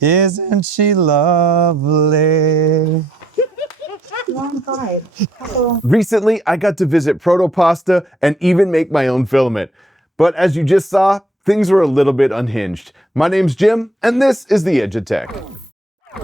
Isn't she lovely? Long side. Recently, I got to visit Protopasta and even make my own filament. But as you just saw, things were a little bit unhinged. My name's Jim, and this is The Edge of Tech.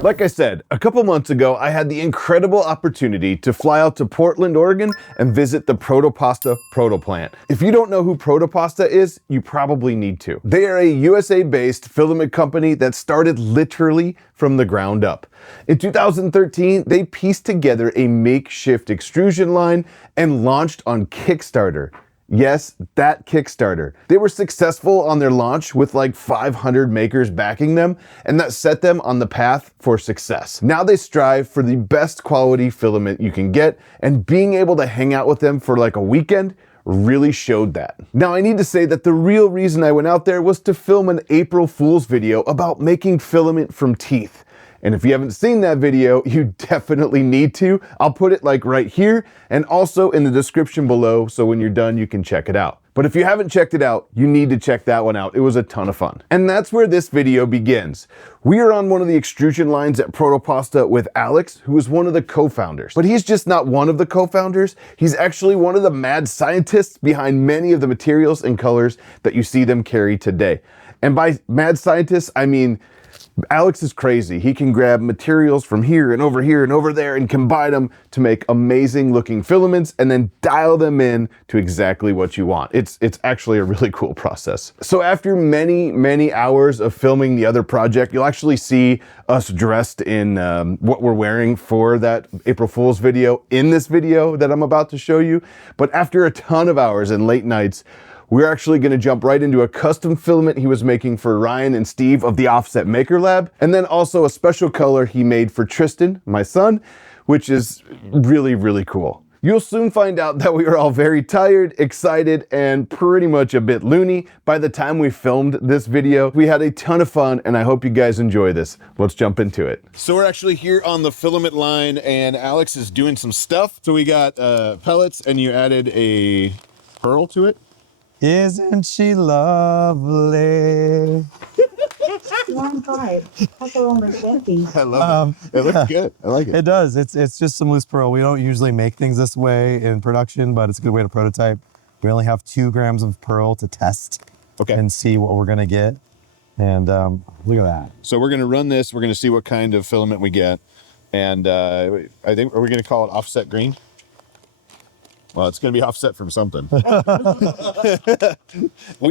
Like I said, a couple months ago, I had the incredible opportunity to fly out to Portland, Oregon and visit the Protopasta proto plant. If you don't know who Protopasta is, you probably need to. They are a USA-based filament company that started literally from the ground up. In 2013, they pieced together a makeshift extrusion line and launched on Kickstarter. Yes, that Kickstarter. They were successful on their launch with like 500 makers backing them, and that set them on the path for success. Now they strive for the best quality filament you can get, and being able to hang out with them for like a weekend really showed that. Now I need to say that the real reason I went out there was to film an April Fool's video about making filament from teeth. And if you haven't seen that video, you definitely need to. I'll put it like right here and also in the description below, so when you're done, you can check it out. But if you haven't checked it out, you need to check that one out. It was a ton of fun. And that's where this video begins. We are on one of the extrusion lines at Protopasta with Alex, who is one of the co-founders. But he's just not one of the co-founders. He's actually one of the mad scientists behind many of the materials and colors that you see them carry today. And by mad scientists, I mean, Alex is crazy. He can grab materials from here and over there and combine them to make amazing looking filaments and then dial them in to exactly what you want. It's actually a really cool process. So after many hours of filming the other project, you'll actually see us dressed in what we're wearing for that April Fool's video in this video that I'm about to show you. But after a ton of hours and late nights, we're actually going to jump right into a custom filament he was making for Ryan and Steve of the Offset Maker Lab, and then also a special color he made for Tristan, my son, which is really cool. You'll soon find out that we were all very tired, excited, and pretty much a bit loony by the time we filmed this video. We had a ton of fun, and I hope you guys enjoy this. Let's jump into it. So we're actually here on the filament line, and Alex is doing some stuff. So we got pellets, and you added a pearl to it. Isn't she lovely? Long side. That's all my empty. I love it. It looks good. I like it. It does. It's just some loose pearl. We don't usually make things this way in production, but it's a good way to prototype. We only have 2 grams of pearl to test and see what we're gonna get. And look at that. So we're gonna run this. We're gonna see what kind of filament we get. And I think, are we gonna call it offset green? Well, it's going to be offset from something. We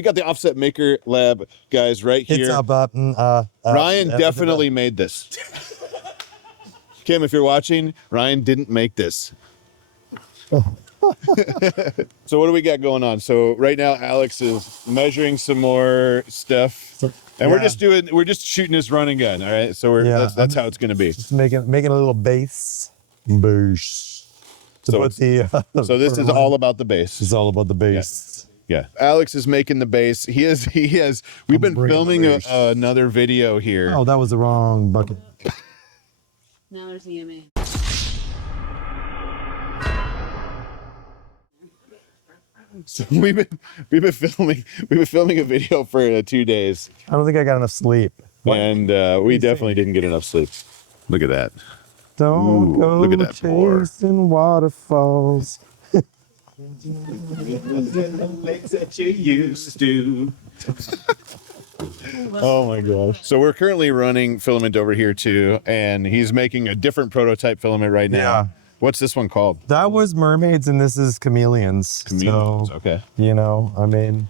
got the Offset Maker Lab guys right here. It's a button. Ryan definitely made this. Kim, if you're watching, Ryan didn't make this. So what do we got going on? So right now, Alex is measuring some more stuff. And we're just shooting this run and gun. All right. So that's how it's going to be. Just making a little base. So this is all about the base. It's all about the base. Yeah. Alex is making the base. We've been filming another video here. Oh, that was the wrong bucket. Now there's EMA. So we've been filming a video for 2 days. I don't think I got enough sleep. And we definitely didn't get enough sleep. Look at that. Don't go look at that pour. chasing waterfalls. That you used to. Oh my gosh. So we're currently running filament over here too, and he's making a different prototype filament right now. Yeah. What's this one called? That was mermaids, and this is chameleons. Chameleons, so, okay. You know, I mean,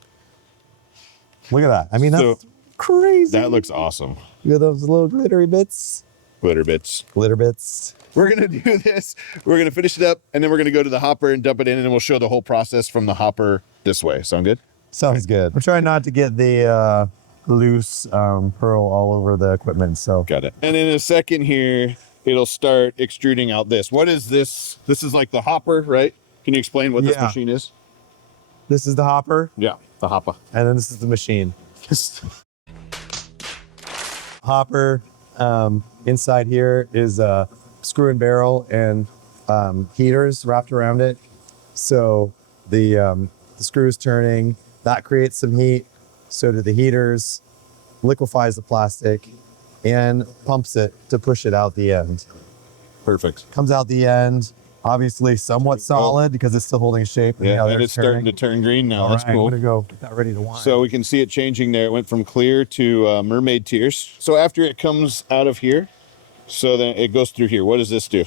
look at that. I mean, that's crazy. That looks awesome. Look at those little glittery bits. Glitter bits. Glitter bits. We're gonna do this. We're gonna finish it up, and then we're gonna go to the hopper and dump it in, and then we'll show the whole process from the hopper this way. Sound good? Sounds good. We're trying not to get the loose pearl all over the equipment. So got it. And in a second here, it'll start extruding out this. What is this? This is like the hopper, right? Can you explain what this machine is? This is the hopper. Yeah, the hopper. And then this is the machine. Hopper. Inside here is a screw and barrel and heaters wrapped around it. So the screws turning, that creates some heat. So do the heaters, liquefies the plastic, and pumps it to push it out the end. Perfect. Comes out the end, obviously somewhat solid because it's still holding shape. Yeah, and there it's starting to turn green now. All That's right, cool. I'm gonna go get that ready to wine. So we can see it changing there. It went from clear to mermaid tears. So after it comes out of here, so then it goes through here. What does this do?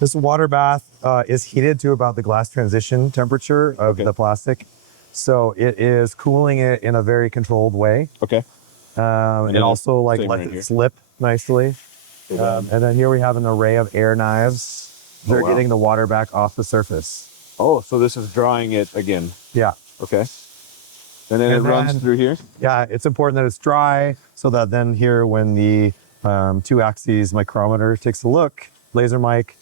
This water bath is heated to about the glass transition temperature of the plastic. So it is cooling it in a very controlled way. Okay. It also like same lets right it here. slip nicely. And then here we have an array of air knives. They're wow. getting the water back off the surface. Oh, so this is drawing it again. Yeah. Okay. And then it runs through here? Yeah, it's important that it's dry so that then here when the 2-axis micrometer takes a look, laser mic,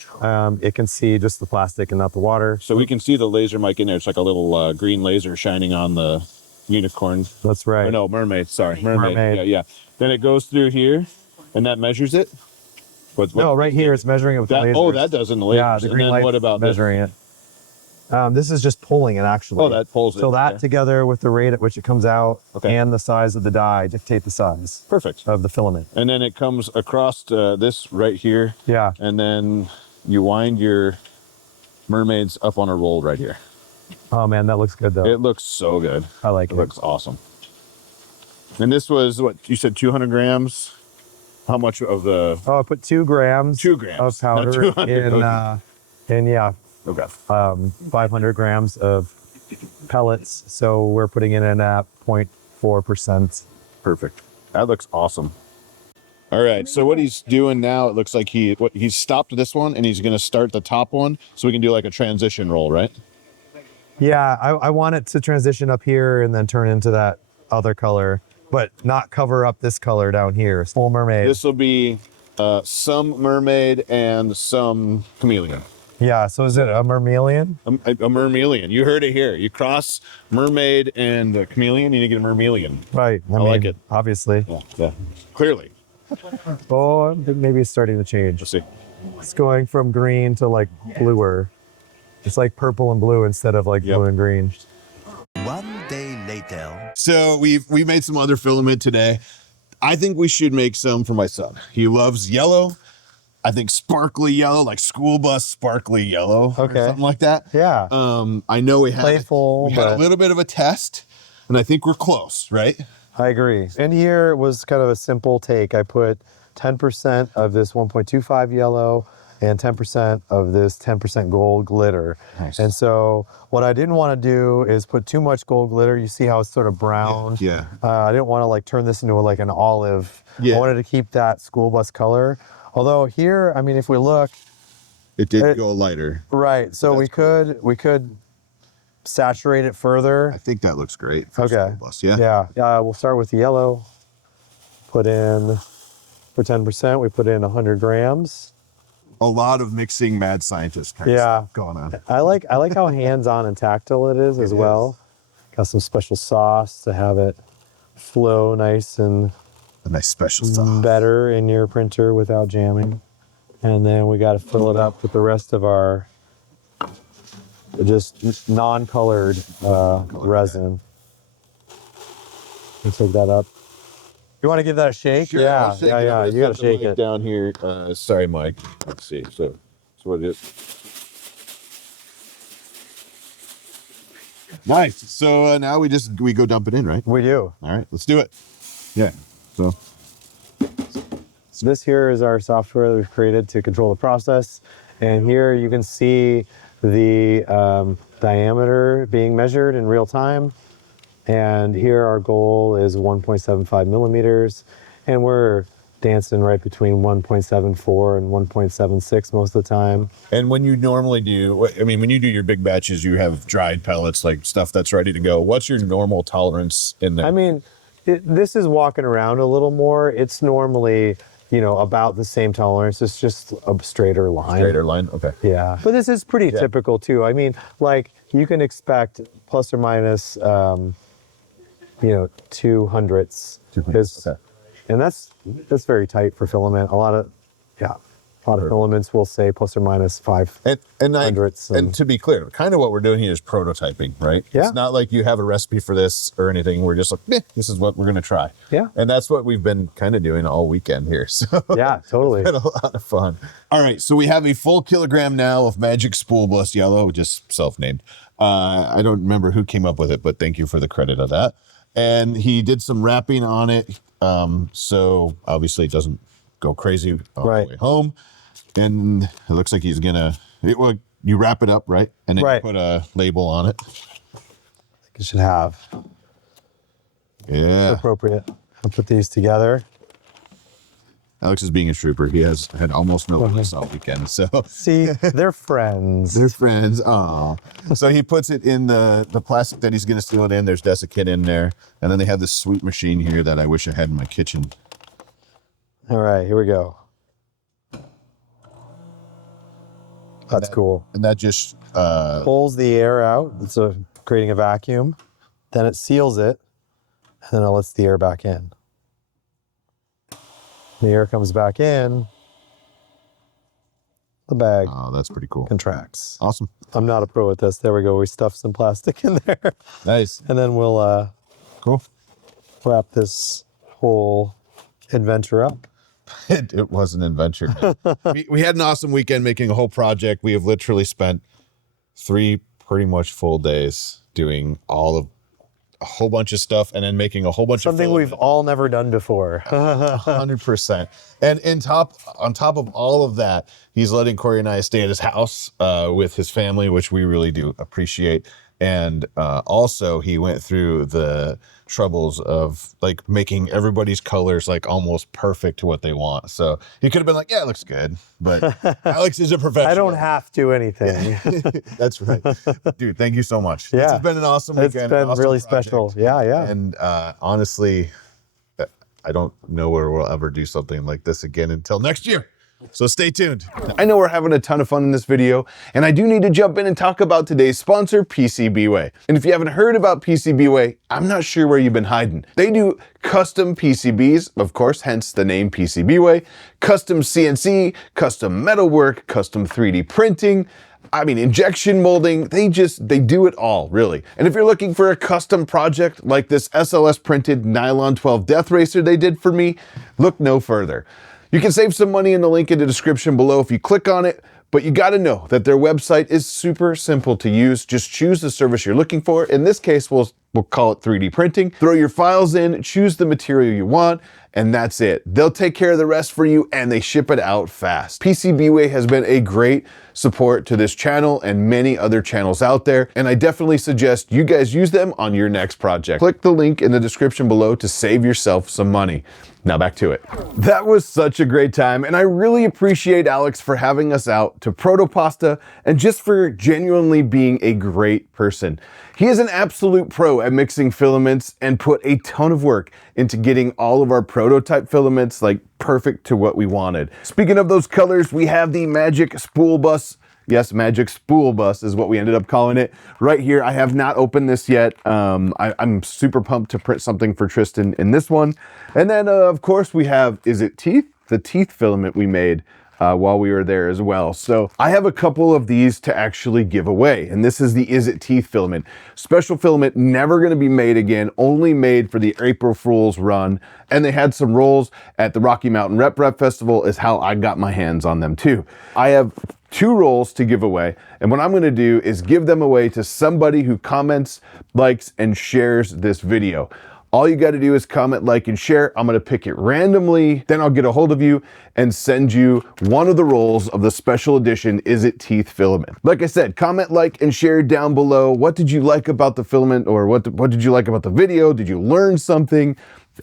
it can see just the plastic and not the water. So we can see the laser mic in there. It's like a little green laser shining on the unicorn. That's right. Or no, mermaid, sorry. Mermaid. Mermaid. Yeah. Then it goes through here and that measures it? No, right here it's measuring it with the lasers. Oh, that does in the lasers. Yeah, the green light what about measuring it. This is just pulling it actually. Oh, that pulls it. So that okay. together with the rate at which it comes out and the size of the die dictate the size. Perfect. Of the filament. And then it comes across this right here. Yeah. And then you wind your mermaids up on a roll right here. Oh man, that looks good though. It looks so good. I like it. It looks awesome. And this was what you said, 200 grams. How much of the? Oh, I put 2 grams. 2 grams of powder in yeah. Okay. 500 grams of pellets. So we're putting it in at 0.4%. Perfect. That looks awesome. All right. So what he's doing now, it looks like he's stopped this one and he's going to start the top one so we can do like a transition roll, right? Yeah, I want it to transition up here and then turn into that other color, but not cover up this color down here. Full mermaid. This will be some mermaid and some chameleon. Yeah, so is it a mermelian? A mermelian. You heard it here. You cross mermaid and chameleon, you get a mermelian. Right. I mean, like it. Obviously. Yeah. Clearly. Oh, I think maybe it's starting to change. Let's see. It's going from green to like bluer. It's like purple and blue instead of like blue and green. One day later. So we made some other filament today. I think we should make some for my son. He loves yellow. I think sparkly yellow, like school bus sparkly yellow, or something like that. Yeah. I know we had Playful, a little bit of a test, and I think we're close, right? I agree. And here was kind of a simple take. I put 10% of this 1.25 yellow and 10% of this 10% gold glitter. Nice. And so what I didn't want to do is put too much gold glitter. You see how it's sort of brown? Yeah. I didn't want to like turn this into like an olive. Yeah. I wanted to keep that school bus color. Although here, I mean, if we look, it did go lighter. Right. So we could saturate it further. I think that looks great. For Okay. school bus, yeah. Yeah. We'll start with the yellow. Put in for 10%. We put in 100 grams. A lot of mixing mad scientist kind of stuff going on. I like how hands-on and tactile it is as well. Got some special sauce to have it flow nice and A nice special sauce. better in your printer without jamming. And then we got to fill it up with the rest of our just non-colored resin. And take that up. You want to give that a shake? Sure, Yeah, I'll shake it. yeah. Let's You got to set the shake mic it. down here. Sorry, Mike. Let's see. So what it is. Nice. So now we go dump it in, right? We do. All right, let's do it. Yeah. So So this here is our software that we've created to control the process. And here you can see the diameter being measured in real time. And here our goal is 1.75 millimeters. And we're dancing right between 1.74 and 1.76 most of the time. And when you normally do, I mean, when you do your big batches, you have dried pellets, like stuff that's ready to go. What's your normal tolerance in there? I mean, this is walking around a little more. It's normally, about the same tolerance. It's just a straighter line. Straighter line? Okay. Yeah. But this is pretty typical too. I mean, like you can expect plus or minus, 2 hundredths. Okay. And that's very tight for filament. A lot of, A lot of filaments will say plus or minus 5 hundredths. And to be clear, kind of what we're doing here is prototyping, right? Yeah. It's not like you have a recipe for this or anything. We're just like, this is what we're going to try. Yeah. And that's what we've been kind of doing all weekend here. So Yeah, totally. it's been a lot of fun. All right. So we have a full kilogram now of Magic Spool Bus Yellow, just self-named. I don't remember who came up with it, but thank you for the credit of that. And he did some wrapping on it. So obviously it doesn't go crazy all the way home. And it looks like he's gonna, well, you wrap it up, right? And then you put a label on it. I think it should have. Yeah. Appropriate. I'll put these together. Alex is being a trooper. He has had almost no place all weekend. So See, they're friends. they're friends. Aw. So he puts it in the plastic that he's gonna seal it in. There's desiccant in there. And then they have this sweet machine here that I wish I had in my kitchen. All right, here we go. That's cool. And that just Pulls the air out. It's creating a vacuum. Then it seals it, and then it lets the air back in. The air comes back in. The bag that's pretty cool. contracts. Awesome. I'm not a pro at this. There we go. We stuffed some plastic in there. Nice. And then we'll Cool. wrap this whole adventure up. It was an adventure. we had an awesome weekend making a whole project. We have literally spent 3 pretty much full days doing a whole bunch of stuff and then making a whole bunch Something of we've all never done before. 100%. And on top of all of that, he's letting Corey and I stay at his house with his family, which we really do appreciate. And also he went through the troubles of like making everybody's colors like almost perfect to what they want. So he could have been like, yeah, it looks good. But Alex is a professional. I don't have to anything. That's right. Dude, thank you so much. Yeah. It's been an awesome weekend. It's been awesome really project. special. Yeah. And honestly, I don't know where we'll ever do something like this again until next year. So stay tuned. I know we're having a ton of fun in this video, and I do need to jump in and talk about today's sponsor, PCBWay. And if you haven't heard about PCBWay, I'm not sure where you've been hiding. They do custom PCBs, of course, hence the name PCBWay, custom CNC, custom metalwork, custom 3D printing, injection molding, they do it all, really. And if you're looking for a custom project like this SLS printed nylon 12 death racer they did for me, look no further. You can save some money in the link in the description below if you click on it, but you gotta know that their website is super simple to use. Just choose the service you're looking for. In this case, we'll call it 3D printing. Throw your files in, choose the material you want, and that's it. They'll take care of the rest for you and they ship it out fast. PCBWay has been a great support to this channel and many other channels out there, and I definitely suggest you guys use them on your next project. Click the link in the description below to save yourself some money. Now back to it. That was such a great time, and I really appreciate Alex for having us out to Protopasta and just for genuinely being a great person. He is an absolute pro at mixing filaments and put a ton of work into getting all of our prototype filaments like perfect to what we wanted. Speaking of those colors, we have the Magic Spool Bus. Yes, Magic Spool Bus is what we ended up calling it. Right here, I have not opened this yet. I'm super pumped to print something for Tristan in this one. And then, of course, we have, is it teeth? The teeth filament we made while we were there as well. So I have a couple of these to actually give away. And this is the Is It Teeth filament. Special filament, never gonna be made again, only made for the April Fool's run. And they had some rolls at the Rocky Mountain Rep Festival is how I got my hands on them too. I have 2 rolls to give away. And what I'm gonna do is give them away to somebody who comments, likes, and shares this video. All you gotta do is comment, like, and share. I'm gonna pick it randomly, then I'll get a hold of you and send you one of the rolls of the special edition Is It Teeth filament. Like I said, comment, like, and share down below. What did you like about the filament, or what did you like about the video? Did you learn something?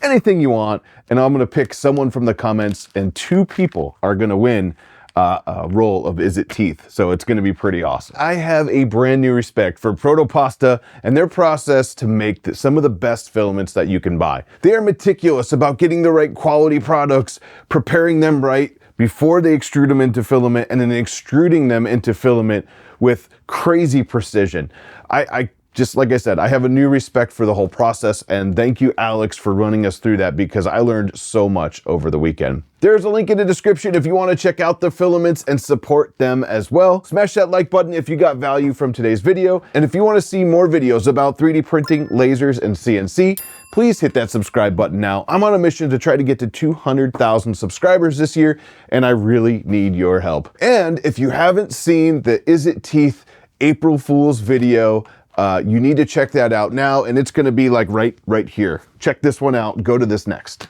Anything you want, and I'm gonna pick someone from the comments, and 2 people are gonna win a roll of Is It Teeth. So it's gonna be pretty awesome. I have a brand new respect for Protopasta and their process to make some of the best filaments that you can buy. They are meticulous about getting the right quality products, preparing them right before they extrude them into filament, and then extruding them into filament with crazy precision. I just like I said, I have a new respect for the whole process, and thank you, Alex, for running us through that because I learned so much over the weekend. There's a link in the description if you want to check out the filaments and support them as well. Smash that like button if you got value from today's video. And if you want to see more videos about 3D printing, lasers, and CNC, please hit that subscribe button now. I'm on a mission to try to get to 200,000 subscribers this year, and I really need your help. And if you haven't seen the Is It Teeth April Fool's video, you need to check that out now, and it's going to be like right here. Check this one out. Go to this next.